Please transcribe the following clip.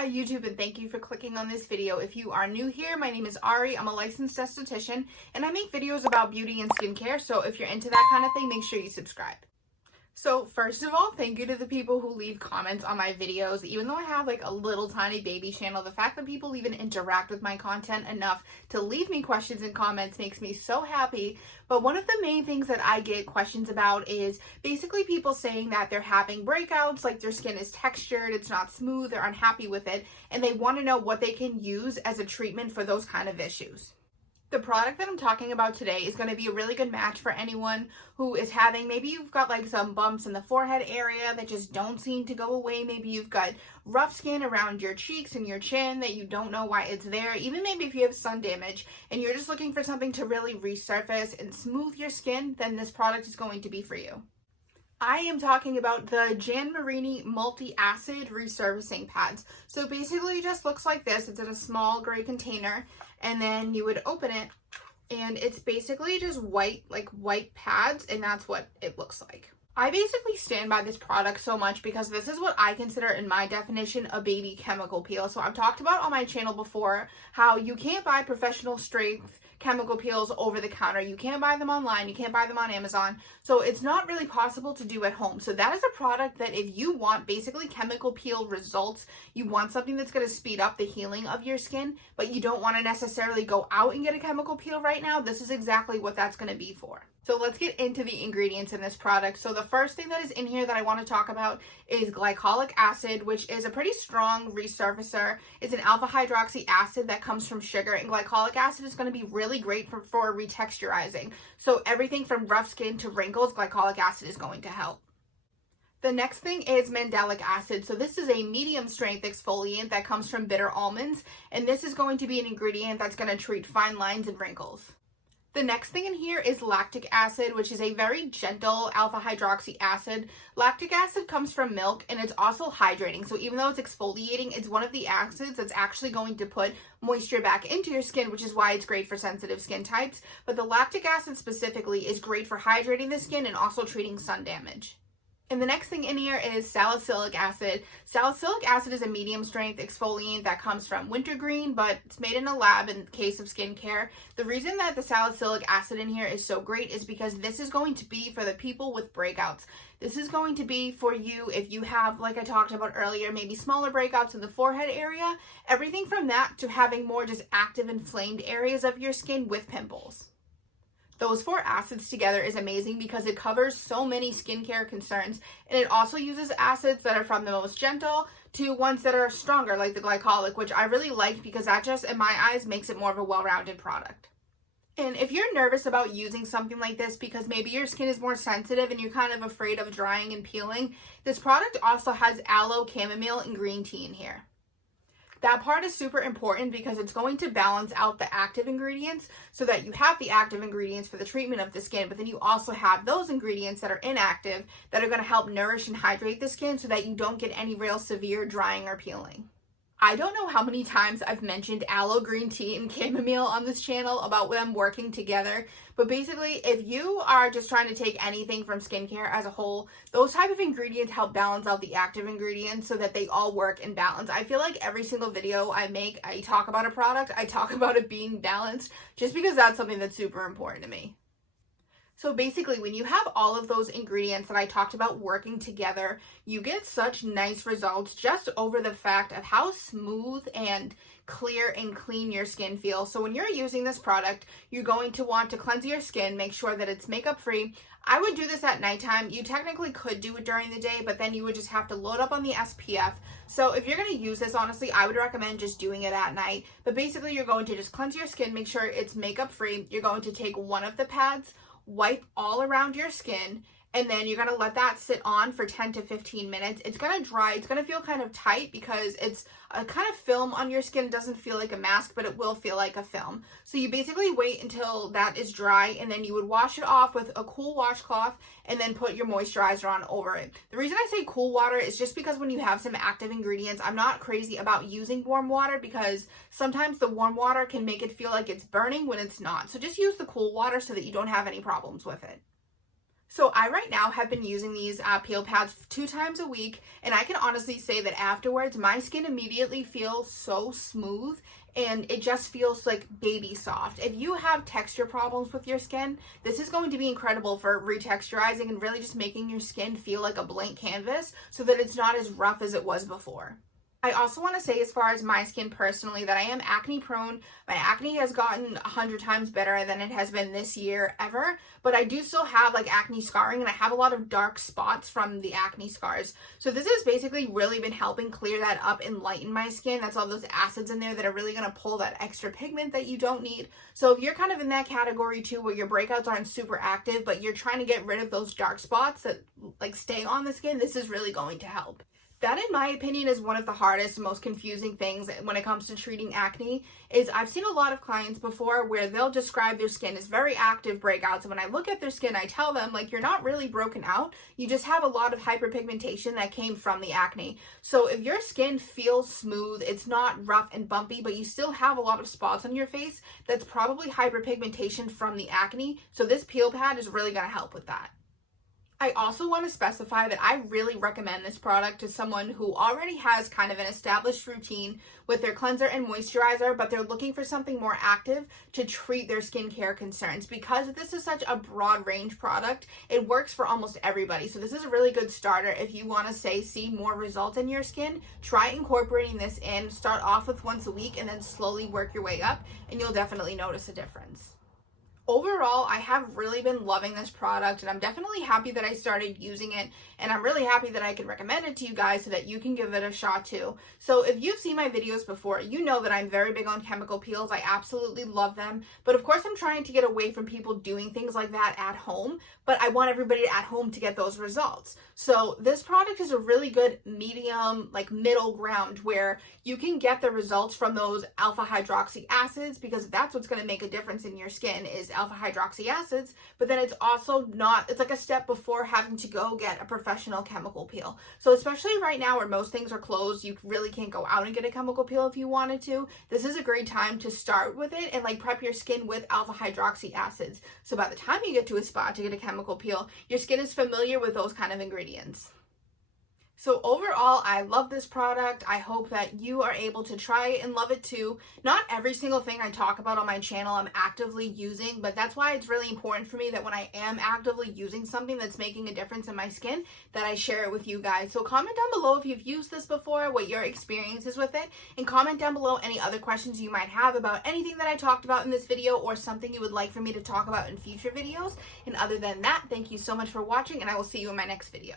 Hi YouTube, and thank you for clicking on this video. If you are new here, my name is Ari. I'm a licensed esthetician and I make videos about beauty and skincare, so if you're into that kind of thing, make sure you subscribe. So first of all, thank you to the people who leave comments on my videos. Even though I have like a little tiny baby channel, the fact that people even interact with my content enough to leave me questions and comments makes me so happy. But one of the main things that I get questions about is basically people saying that they're having breakouts, like their skin is textured, it's not smooth, they're unhappy with it, and they want to know what they can use as a treatment for those kind of issues. The product that I'm talking about today is going to be a really good match for anyone who is having, maybe you've got like some bumps in the forehead area that just don't seem to go away. Maybe you've got rough skin around your cheeks and your chin that you don't know why it's there. Even maybe if you have sun damage and you're just looking for something to really resurface and smooth your skin, then this product is going to be for you. I am talking about the Marini multi-acid resurfacing pads. So basically it just looks like this. It's in a small gray container, and then you would open it and it's basically just white pads, and that's what it looks like. I basically stand by this product so much because this is what I consider, in my definition, a baby chemical peel. So I've talked about on my channel before how you can't buy professional strength chemical peels over the counter. You can't buy them online. You can't buy them on Amazon. So it's not really possible to do at home. So that is a product that if you want basically chemical peel results, you want something that's going to speed up the healing of your skin, but you don't want to necessarily go out and get a chemical peel right now, this is exactly what that's going to be for. So let's get into the ingredients in this product. So the first thing that is in here that I want to talk about is glycolic acid, which is a pretty strong resurfacer. It's an alpha hydroxy acid that comes from sugar, and glycolic acid is going to be really great for retexturizing. So everything from rough skin to wrinkles, glycolic acid is going to help. The next thing is mandelic acid. So this is a medium strength exfoliant that comes from bitter almonds, and this is going to be an ingredient that's going to treat fine lines and wrinkles. The next thing in here is lactic acid, which is a very gentle alpha hydroxy acid. Lactic acid comes from milk and it's also hydrating. So even though it's exfoliating, it's one of the acids that's actually going to put moisture back into your skin, which is why it's great for sensitive skin types. But the lactic acid specifically is great for hydrating the skin and also treating sun damage. And the next thing in here is salicylic acid. Salicylic acid is a medium strength exfoliant that comes from wintergreen, but it's made in a lab in the case of skincare. The reason that the salicylic acid in here is so great is because this is going to be for the people with breakouts. This is going to be for you if you have, like I talked about earlier, maybe smaller breakouts in the forehead area. Everything from that to having more just active inflamed areas of your skin with pimples. Those four acids together is amazing because it covers so many skincare concerns, and it also uses acids that are from the most gentle to ones that are stronger, like the glycolic, which I really like because that just, in my eyes, makes it more of a well-rounded product. And if you're nervous about using something like this because maybe your skin is more sensitive and you're kind of afraid of drying and peeling, this product also has aloe, chamomile, and green tea in here. That part is super important because it's going to balance out the active ingredients so that you have the active ingredients for the treatment of the skin, but then you also have those ingredients that are inactive that are going to help nourish and hydrate the skin so that you don't get any real severe drying or peeling. I don't know how many times I've mentioned aloe, green tea, and chamomile on this channel about them working together, but basically if you are just trying to take anything from skincare as a whole, those type of ingredients help balance out the active ingredients so that they all work in balance. I feel like every single video I make, I talk about a product, I talk about it being balanced, just because that's something that's super important to me. So basically, when you have all of those ingredients that I talked about working together, you get such nice results just over the fact of how smooth and clear and clean your skin feels. So when you're using this product, you're going to want to cleanse your skin, make sure that it's makeup free. I would do this at nighttime. You technically could do it during the day, but then you would just have to load up on the SPF. So if you're going to use this, honestly, I would recommend just doing it at night. But basically, you're going to just cleanse your skin, make sure it's makeup free. You're going to take one of the pads, wipe all around your skin, and then you're going to let that sit on for 10 to 15 minutes. It's going to dry. It's going to feel kind of tight because it's a kind of film on your skin. It doesn't feel like a mask, but it will feel like a film. So you basically wait until that is dry, and then you would wash it off with a cool washcloth and then put your moisturizer on over it. The reason I say cool water is just because when you have some active ingredients, I'm not crazy about using warm water because sometimes the warm water can make it feel like it's burning when it's not. So just use the cool water so that you don't have any problems with it. So I right now have been using these peel pads 2 times a week, and I can honestly say that afterwards my skin immediately feels so smooth and it just feels like baby soft. If you have texture problems with your skin, this is going to be incredible for retexturizing and really just making your skin feel like a blank canvas so that it's not as rough as it was before. I also want to say, as far as my skin personally, that I am acne prone. My acne has gotten 100 times better than it has been this year ever, but I do still have like acne scarring, and I have a lot of dark spots from the acne scars. So this has basically really been helping clear that up and lighten my skin. That's all those acids in there that are really going to pull that extra pigment that you don't need. So if you're kind of in that category too, where your breakouts aren't super active, but you're trying to get rid of those dark spots that like stay on the skin, this is really going to help. That, in my opinion, is one of the hardest, most confusing things when it comes to treating acne. Is I've seen a lot of clients before where they'll describe their skin as very active breakouts, and when I look at their skin, I tell them, like, you're not really broken out. You just have a lot of hyperpigmentation that came from the acne. So if your skin feels smooth, it's not rough and bumpy, but you still have a lot of spots on your face, that's probably hyperpigmentation from the acne. So this peel pad is really going to help with that. I also want to specify that I really recommend this product to someone who already has kind of an established routine with their cleanser and moisturizer, but they're looking for something more active to treat their skincare concerns. Because this is such a broad range product, it works for almost everybody. So this is a really good starter if you want to see more results in your skin. Try incorporating this in. Start off with once a week and then slowly work your way up, and you'll definitely notice a difference. Overall, I have really been loving this product, and I'm definitely happy that I started using it, and I'm really happy that I can recommend it to you guys so that you can give it a shot too. So if you've seen my videos before, you know that I'm very big on chemical peels. I absolutely love them, but of course I'm trying to get away from people doing things like that at home, but I want everybody at home to get those results. So this product is a really good medium, like middle ground, where you can get the results from those alpha hydroxy acids, because that's what's going to make a difference in your skin is alpha hydroxy acids. But then it's also not, it's like a step before having to go get a professional chemical peel. So especially right now where most things are closed, you really can't go out and get a chemical peel if you wanted to. This is a great time to start with it and like prep your skin with alpha hydroxy acids. So by the time you get to a spot to get a chemical peel, your skin is familiar with those kind of ingredients. So overall, I love this product. I hope that you are able to try it and love it too. Not every single thing I talk about on my channel I'm actively using, but that's why it's really important for me that when I am actively using something that's making a difference in my skin, that I share it with you guys. So comment down below if you've used this before, what your experience is with it, and comment down below any other questions you might have about anything that I talked about in this video or something you would like for me to talk about in future videos. And other than that, thank you so much for watching, and I will see you in my next video.